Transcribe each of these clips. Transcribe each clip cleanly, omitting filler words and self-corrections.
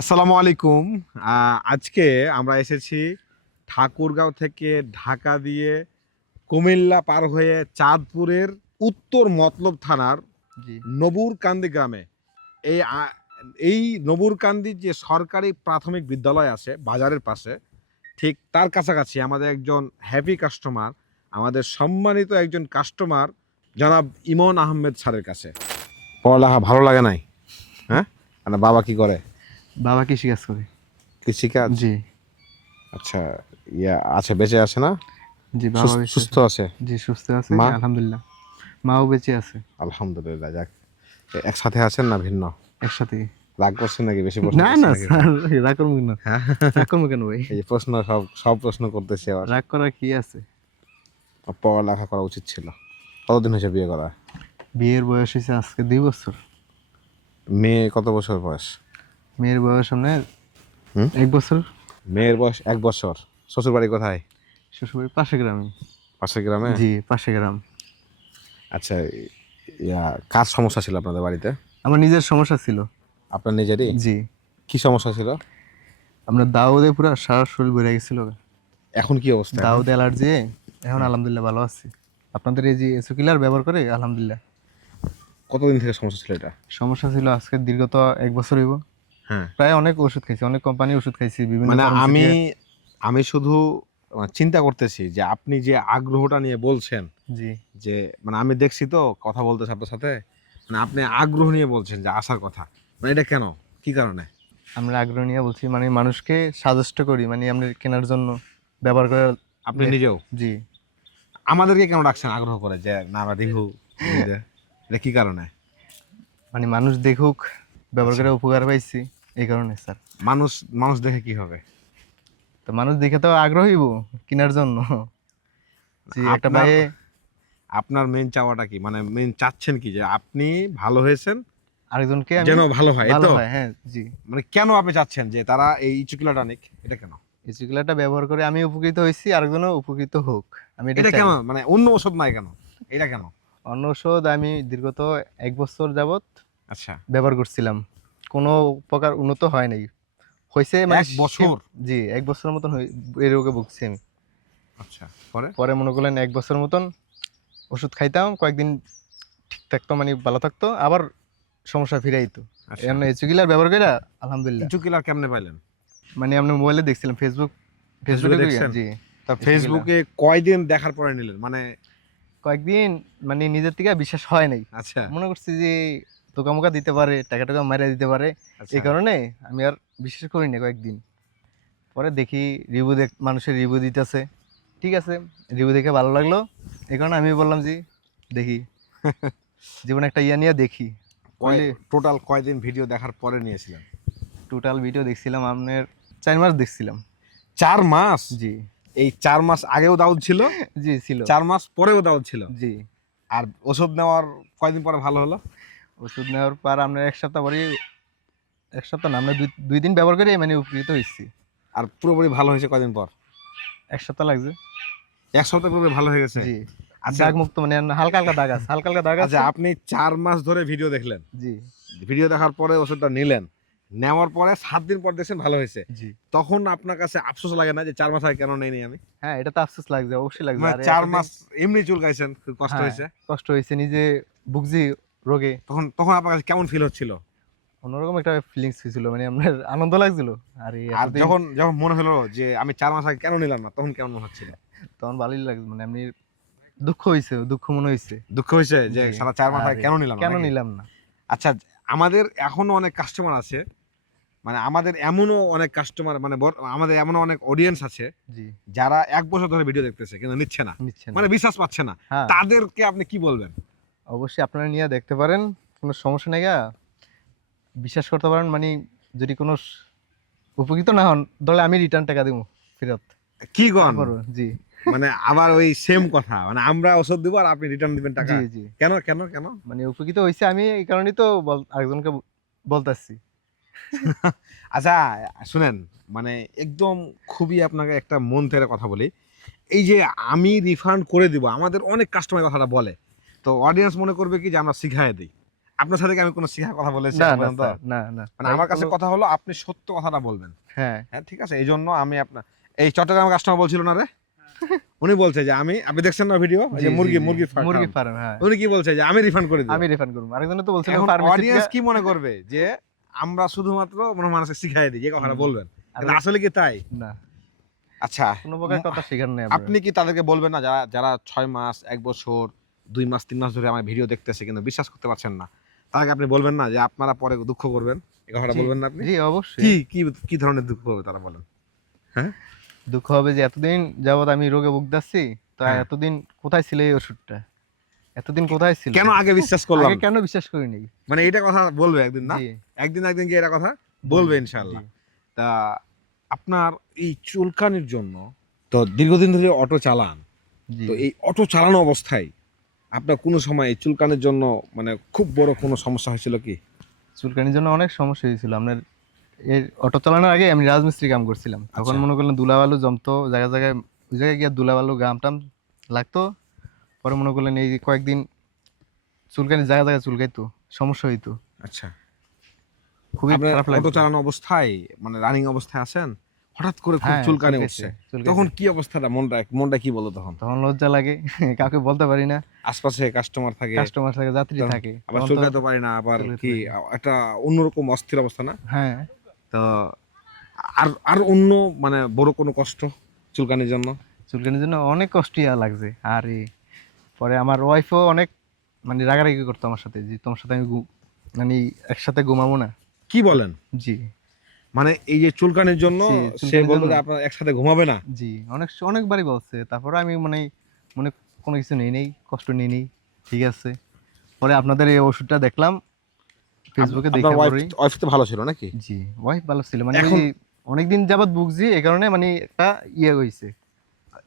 আসসালামু আলাইকুম। আজকে আমরা এসেছি ঠাকুরগাঁও থেকে ঢাকা দিয়ে কুমিল্লা পার হয়ে চাঁদপুরের উত্তর মতলব থানার জি, নবুরকান্দি গ্রামে। এই আ এই নবুরকান্দির যে সরকারি প্রাথমিক বিদ্যালয় আছে বাজারের পাশে, ঠিক তার কাছাকাছি আমাদের একজন হ্যাপি কাস্টমার, আমাদের সম্মানিত একজন কাস্টমার জনাব ইমন আহমেদ স্যারের কাছে। পড়ালেখা ভালো লাগে নাই? হ্যাঁ? মানে বাবা কি করে? বাবা কৃষিকাজ করে। কৃষিকাজ? জি, আচ্ছা, আছে, বেঁচে আছে না? জি বাবা বেঁচে সুস্থ আছে। আছে? জি, সুস্থ আছে মা? আলহামদুলিল্লাহ। মাও বেঁচে আছে। আলহামদুলিল্লাহ, যাক। একসাথে আছেন না ভিন্ন? একসাথেই। রাগ করছেন নাকি? বেশি প্রশ্ন না, করছেন না নাকি ভাই? স্যার রাগ করবো কেন? হ্যাঁ, রাগ করবো কেন ভাই? এই যে প্রশ্ন, সব সব প্রশ্ন করতেছি আবার। রাগ করার কি আছে? পড়ালেখা করা উচিত ছিল। কতদিন হয়েছে বিয়ে করা? বিয়ের বয়স হয়েছে আজকে 2 বছর। মেয়ে কত বছর বয়স? মেয়ের বয়স সামনে হুম? 1 বছর। মেয়ের বয়স 1 বছর। শ্বশুর বাড়ি কোথায়? শ্বশুরবাড়ির পাশে গ্রামে। পাশের গ্রামে? জি, পাশে গ্রাম। আচ্ছা, কার সমস্যা ছিল আপনাদের বাড়িতে? আমার নিজের সমস্যা ছিল। আপনার নিজেরই? জি, কি সমস্যা ছিল? আমরা দাউদে পুরো সারা শরীর ভরে গেছিল। এখন কি অবস্থা এখন? দাউদ অ্যালার্জি। এখন আলহামদুলিল্লাহ ভালো আছি। আপনাদের এই যে এসোকিলার ব্যবহার করে আলহামদুলিল্লাহ। কতদিন থেকে সমস্যা ছিল এটা? সমস্যা ছিল আজকে দীর্ঘত 1 বছর হইব। হ্যাঁ, প্রায় অনেক ওষুধ খাইছি, অনেক কোম্পানির ওষুধ খাইছি, বিভিন্ন মানে ফার্মেসি আমি থেকে। আমি শুধু চিন্তা করতেছি যে আপনি যে আগ্রহটা নিয়ে বলছেন, জি, যে মানে আমি দেখছি তো কথা বলতেছি আপনার সাথে, মানে আপনি আগ্রহ নিয়ে বলছেন যে আসার কথা, মানে এটা কেন, কি কারণে? আমরা আগ্রহ নিয়ে বলছি, মানে মানুষকে সাজেস্ট করি, মানে আমরা কেনার জন্য ব্যবহার করে। আপনি নিজেও জি, আমাদেরকে কেন ডাকছেন আগ্রহ করে যে না আমরা দেখু, এটা কি কারণে? মানে মানুষ দেখুক, ব্যবহার আচ্ছা, করে উপকার পাইছি, এই কারণে স্যার। মানুষ মানুষ দেখে কি হবে? তো মানুষ দেখে তো আগ্রহী হইবো কেনার জন্য। জি, একটা আপনার ভাই আপনার মেন চাওয়াটা কি, মানে মেন চাচ্ছেন কি যে আপনি ভালো হয়েছেন, আরেকজনকে আমি যেন ভালো হয়, এই ভালো তো? হয়। হ্যাঁ, জি। মানে কেন আপনি চাচ্ছেন যে তারা এই ইচুকিলাটা নিক, এটা কেন? এই চিকিৎসাটা ব্যবহার করে আমি উপকৃত হয়েছি, আরেকজনও উপকৃত হোক, আমি এটা এটা চাই। কেন, মানে অন্য ওষুধ নাই কেন, এটা কেন? অন্য ওষুধ আমি দীর্ঘত 1 বছর যাবত আচ্ছা, ব্যবহার করছিলাম, কোনো প্রকার উন্নত হয় নাই। হয়েছে মানে 1 বছর? জি, 1 বছরের মতন এই রোগে ভুগছি আমি। আচ্ছা, পরে? পরে মনে করলেন 1 বছর মতন ওষুধ খাইতাম, কয়েকদিন ঠিক থাকতো, মানে ভালো থাকতো, আবার সমস্যা ফিরে আইতো। আচ্ছা, এমন এচুকিলার ব্যবহার করে আলহামদুলিল্লাহ। ইচুকিলার কেমনে পাইলেন? মানে আপনি মোবাইলে দেখছিলাম, ফেসবুকে ফেসবুকে দেখছেন? জি। তা এচুকিলা ফেসবুকে কয়দিন দেখার পরে নিলেন, মানে? কয়েকদিন মানে নিজের থেকে বিশ্বাস হয় নাই। আচ্ছা, মনে করছি যে ধোঁকা-মোকা দিতে পারে, টাকা টাকা মাইরা দিতে পারে, আচ্ছা, এই কারণে আমি আর বিশ্বাস করি না কয়েকদিন। পরে দেখি মানুষের রিভিউ দিতেছে, ঠিক আছে, রিভিউ দেখে ভালো লাগলো, এই কারণে আমি বললাম যে দেখি, জীবনে একটা ইয়া নিয়ে দেখি। করলে টোটাল কয়দিন ভিডিও দেখার পরে নিয়েছিলেন? টোটাল ভিডিও দেখছিলাম আপনার 4 মাস দেখছিলাম। 4 মাস? জি, এই 4 মাস আগেও দাউদ ছিল, জি ছিল। 4 মাস পরেও দাউদ ছিল? জি, আর ওষুধ নেওয়ার কয়দিন পরে ভালো হলো? ওষুধ নেওয়ার পর আপনার 1 সপ্তাহ পরে, 1 সপ্তাহ না, আমরা 2 দিন ব্যবহার করে মানে উপকৃত হয়েছি। আর পুরোপুরি ভালো হয়েছে কয়দিন পর? 1 সপ্তাহ লাগছে। 1 সপ্তাহ পুরোপুরি ভালো হয়ে গেছে? জি, আচ্ছা, দাগ মুক্ত, মানে হালকা হালকা দাগ আছে, হালকা হালকা দাগ আচ্ছা, আছে। আপনি 4 মাস ধরে ভিডিও দেখলেন, জি, ভিডিও দেখার পরে ওষুধটা নিলেন, নেওয়ার পরে 7 দিন পর দেখছেন ভালো হয়েছে, জি। তখন আপনার কাছে আফসোস লাগে না যে 4 মাস আগে কেন নেইনি আমি? হ্যাঁ, এটা তো আফসোস লাগছে, অবশ্যই লাগছে। মানে আর 4 মাস এমনি চুলকাইছেন, খুব কষ্ট হ্যাঁ, হয়েছে, কষ্ট হয়েছে, নিজে ভুগছি রোগে। তখন তখন আপনার কাছে কেমন ফিল হচ্ছিল? অন্যরকম একটা ফিলিংস হয়েছিল, মানে আপনার আনন্দ লাগছিল। আর এই আর এতদিন যখন যখন মনে হলো যে আমি 4 মাস আগে কেন নিলাম না, তখন কেমন মনে হচ্ছিল? তখন ভালোই লাগছে, মানে এমনি দুঃখ হয়েছে, দুঃখ মনে হয়েছে। দুঃখ হয়েছে যে জি, সারা 4 মাস আগে আরে কেন নিলাম না, কেন নাকি? নিলাম না? আচ্ছা, আমাদের এখনো অনেক কাস্টমার আছে, মানে আমাদের এমনও অনেক কাস্টমার, মানে আমাদের এমনও অনেক অডিয়েন্স আছে জি, যারা 1 বছর ধরে ভিডিও দেখতেছে কিন্তু নিচ্ছে না, নিচ্ছে না। মানে বিশ্বাস পাচ্ছে না, হ্যাঁ, তাদেরকে আপনি কি বলবেন? অবশ্যই আপনারা নিয়ে দেখতে পারেন, কোনো সমস্যা নাই গা। বিশ্বাস করতে পারেন, মানে যদি কোনো উপকৃত না হন, তাহলে আমি রিটার্ন টাকা দিব ফেরত। কি গন? তারপরও জি, মানে আবার ওই সেম কথা, মানে আমরা ওষুধ দিব আর আপনি রিটার্ন দিবেন টাকা? জি, জি। কেন কেন কেন? মানে উপকৃত হইছে আমি, এই কারণেই তো আরেকজনকে বলতাছি। আচ্ছা, শুনেন, মানে একদম খুবই আপনাকে একটা মন থেকে কথা বলি, এই যে আমি রিফান্ড করে দিব, আমাদের অনেক কাস্টমার কথাটা বলে, তো অডিয়েন্স মনে করবে কি যে আমরা শিখাই দিই। আপনার সাথে কি আমি কোনো শিখার কথা বলেছি না এখন না পর্যন্ত? স্যার, না না মানে ভাই, আমার কাছে কোনো- কথা হলো আপনি সত্য কথাটা বলবেন। হ্যাঁ হ্যাঁ ঠিক আছে, এই জন্য আমি আপনার এই চট্টগ্রামের কাস্টমার বলছিল না রে, উনি বলছে যে আপনি দেখছেন না ভিডিও, জি যে জি মুরগি জি, মুরগি মুরগি ফার্ম, ফার্ম, হ্যাঁ উনি কি বলছে যে আমি রিফান্ড করে দিই। আমি রিফান্ড করবো। আরেকজনে তো বলছিল এখন ফার্মেসি অডিয়েন্স থেকে। কি মনে করবে যে আমরা শুধুমাত্র মনে মানুষকে শিখাই দিই, যে কথাটা হুম। বলবেন, আর কিন্তু আসলে কি তাই? না, আচ্ছা, কোনো প্রকার কথা শেখার নেই আপনি কি তাদেরকে বলবেন না যারা যারা 6 মাস 1 বছর 2 মাস 3 মাস ধরে আমার ভিডিও দেখতেছে কিন্তু বিশ্বাস করতে পারছেন না, তাদেরকে আপনি বলবেন না যে আপনারা পরে দুঃখ করবেন? এই কথাটা জি বলবেন না আপনি? জি অবশ্যই। কি কি কি ধরনের দুঃখ হবে তারা বলেন? হ্যাঁ দুঃখ হবে যে এতদিন যাবত আমি রোগে ভুগতেছি, তো হ্যাঁ। এতদিন কোথায় ছিল এই ওষুধটা? এতদিন কোথায় ছিল? কেন আগে বিশ্বাস করলাম আগে না? কেন বিশ্বাস করিনি? মানে এইটা কথা বলবে একদিন না? জি একদিন একদিন কি এটা কথা বলবে ইনশাআল্লাহ। জি তা আপনার এই চুলকানির জন্য তো দীর্ঘদিন ধরে অটো চালান, জি। তো এই অটো চালানো অবস্থায় আপনার কোনো সময় এই চুলকানির জন্য মানে খুব বড় কোনো সমস্যা হয়েছিল কি? চুলকানির জন্য অনেক সমস্যা হয়েছিল। আপনার এর অটো চালানোর আগে আমি রাজমিস্ত্রি কাম করছিলাম, তখন আচ্ছা। মনে করলেন ধুলাবালু জমতো জায়গায় জায়গায়, ওই জায়গায় গিয়ে ধুলাবালু গাম টাম লাগতো। পরে মনে করলেন এই কয়েকদিন চুলকানি জায়গায় জায়গায় চুলকাইতো, সমস্যা হইতো, আচ্ছা, খুবই আপনার খারাপ অটো লাগতো। চালানো অবস্থায় মানে রানিং অবস্থায় আছেন, হঠাৎ করে খুব হ্যাঁ চুলকানি চুলকাইছে উঠছে, চুলকাইছে। তখন কি অবস্থাটা, মনটা মনটা কি বলো তখন? তখন লজ্জা লাগে, কাউকে বলতে পারি না, আশপাশে কাস্টমার থাকে, কাস্টমার থাকে, যাত্রী তখন থাকে, আবার তখন তো চুলকাতে পারি না, আবার চুলকাতে কি পারি না। একটা অন্যরকম অস্থির অবস্থা না? হ্যাঁ তো আর আর অন্য মানে বড় কোনো কষ্ট চুলকানির জন্য? চুলকানির জন্য অনেক কষ্ট লাগছে। আর পরে আমার ওয়াইফও অনেক মানে রাগারাগি করতো আমার সাথে, যে তোমার সাথে আমি মানে একসাথে ঘুমাবো না। কি বলেন? জি মানে এই যে চুলকানির জন্য জি, সে চুলকানির বলতো জন্য যে আপনার একসাথে ঘুমাবে না? জি অনেকবারই বলছে। তারপরে আমি মনে কোনো কিছু নেই কষ্ট নেই, ঠিক আছে। পরে আপনাদের এই ওষুধটা দেখলাম ফেসবুকে, আপনার দেখে ওয়াইফ পরেই। ওয়াইফ তো ভালো ছিল নাকি? জি ওয়াইফ ভালো ছিল, মানে ওই এখন অনেকদিন যাবত ভুগছি, এই কারণে মানে একটা ইয়ে হয়েছে,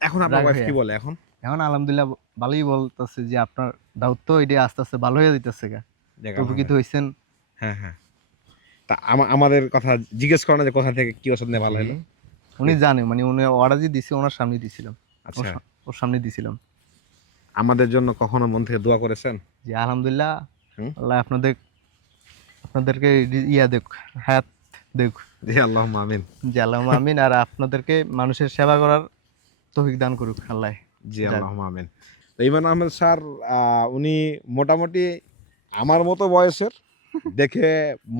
এখন আপনার রাগ ওয়াইফ হয়ে। কি বলে এখন? এখন আলহামদুলিল্লাহ ভালোই বলতেছে যে আপনার দাউদ তো এটা আস্তে আস্তে ভালো হয়ে যেতেছে গা, যাক, তো উপকৃত আলহামদুলিল্লাহ। হয়েছেন। হ্যাঁ হ্যাঁ। তা আমাদের কথা জিজ্ঞেস করে না যে কোথা থেকে কি ওষুধ নিয়ে ভালো জি হলো? উনি জানে, মানে উনি অর্ডার যে দিছে ওনার সামনে দিছিলাম, আচ্ছা, ওর সামনে দিছিলাম। আমাদের জন্য কখনো মন থেকে দোয়া করেছেন? জি আলহামদুলিল্লাহ, হুম। আল্লাহ আপনাদেরকে ইয়া দেখ, হায়াত দেখ। জি আল্লাহুম্মা আমিন। জি আল্লাহ আমিন। আর আপনাদেরকে মানুষের সেবা করার তৌফিক দান করুক আল্লাহ। জি যাক, আল্লাহুম্মা আমিন। তো ইমান আহমেদ স্যার উনি মোটামুটি আমার মতো বয়সের, দেখে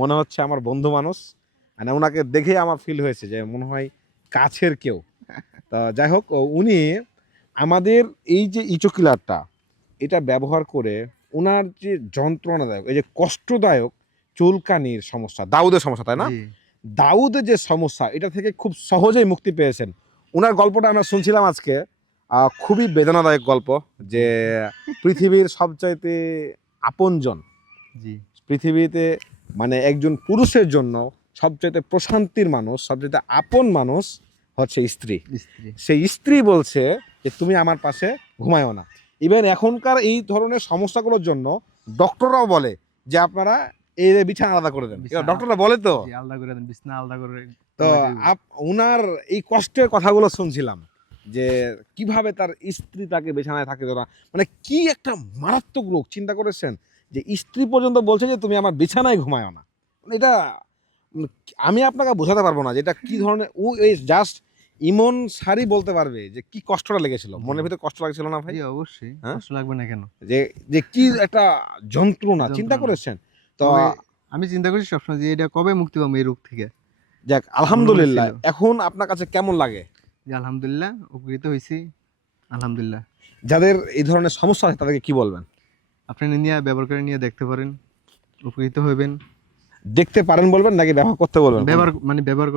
মনে হচ্ছে আমার বন্ধু মানুষ, মানে ওনাকে দেখেই আমার ফিল হয়েছে যে মনে হয় কাছের কেউ। তা যাই হোক, উনি আমাদের এই যে ইচোকিলারটা এটা ব্যবহার করে ওনার যে যন্ত্রণাদায়ক, এই যে কষ্টদায়ক চুলকানির সমস্যা, দাউদের সমস্যা, তাই না? জি দাউদের যে সমস্যা এটা থেকে খুব সহজেই মুক্তি পেয়েছেন। ওনার গল্পটা আমরা শুনছিলাম আজকে, খুবই বেদনাদায়ক গল্প, যে পৃথিবীর সবচাইতে আপনজন, জি পৃথিবীতে মানে একজন পুরুষের জন্য সবচাইতে প্রশান্তির মানুষ, সবচাইতে আপন মানুষ হচ্ছে স্ত্রী। স্ত্রী। সেই স্ত্রী বলছে যে তুমি আমার পাশে ঘুমায়ও না। ইভেন এখনকার এই ধরনের সমস্যাগুলোর জন্য ডক্টররাও বলে যে আপনারা এই বিছানা আলাদা করে দেন, বিছানা ডক্টররা বলে তো। জি আলাদা করে দেন, বিছনা আলাদা করে তো লাগিয়ে দিবেন। উনার এই কষ্টের কথাগুলো শুনছিলাম, যে কিভাবে তার স্ত্রী তাকে বিছানায় থাকে না, মানে কি একটা মারাত্মক রোগ, চিন্তা করেছেন? যে স্ত্রী পর্যন্ত বলছে যে তুমি আমার বিছানায় ঘুমায়ও না। মানে এটা মানে আমি আপনাকে বোঝাতে পারবো না যে এটা কি ধরনের, ও এই জাস্ট ইমন সারি বলতে পারবে যে কি কষ্টটা লেগেছিল, মনের ভিতরে কষ্ট লাগছিল না ভাই? জি অবশ্যই, হ্যাঁ? কষ্ট লাগবে না কেন? যে যে কি একটা যন্ত্রণা, চিন্তা যন্ত্রণা। করেছেন? তো তবে আমি চিন্তা করি সবসময় যে এটা কবে মুক্তি পাবো এই রোগ থেকে। যাক, মনে আলহামদুলিল্লাহ, হয়েছিল এখন আপনার কাছে কেমন লাগে? যে আলহামদুলিল্লাহ উপকৃত হয়েছি, আলহামদুলিল্লাহ। যাদের এই ধরনের সমস্যা আছে তাদেরকে কি বলবেন? আপনি নিয়ে ব্যবহার করে নিয়ে দেখতে পারেন, উপকৃত হবেন। দেখতে পারেন বলবেন নাকি ব্যবহার করতে বলবেন? ব্যবহার মানে ব্যবহার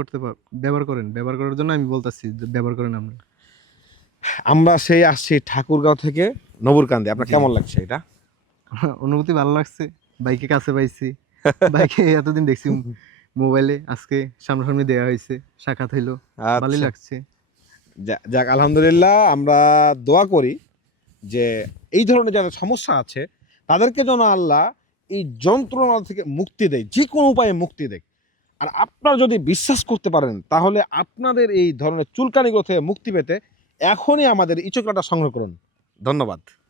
করেন, ব্যবহার করার জন্য আমি বলতেছি যে ব্যবহার করেন আপনি। আমরা সেই আসছি ঠাকুরগাঁও থেকে নবুরকান্দি, আপনার জি। কেমন লাগছে এটা? অনুভূতি ভালো লাগছে, বাইকে কাছে পাইছি, বাইকে এতদিন দেখছি মোবাইলে, আজকে সামনাসামনি দেওয়া হয়েছে, সাক্ষাৎ হইলো, ভালোই আচ্ছা, লাগছে। যাক আলহামদুলিল্লাহ, আমরা দোয়া করি যে এই ধরনের যাদের সমস্যা আছে তাদেরকে যেন আল্লাহ এই যন্ত্রণা থেকে মুক্তি দেয়, যে কোনো উপায়ে মুক্তি দেয়। আর আপনারা যদি বিশ্বাস করতে পারেন তাহলে আপনাদের এই ধরনের চুলকানিগুলো থেকে মুক্তি পেতে এখনই আমাদের ইচোকলাটা সংগ্রহ করুন। ধন্যবাদ।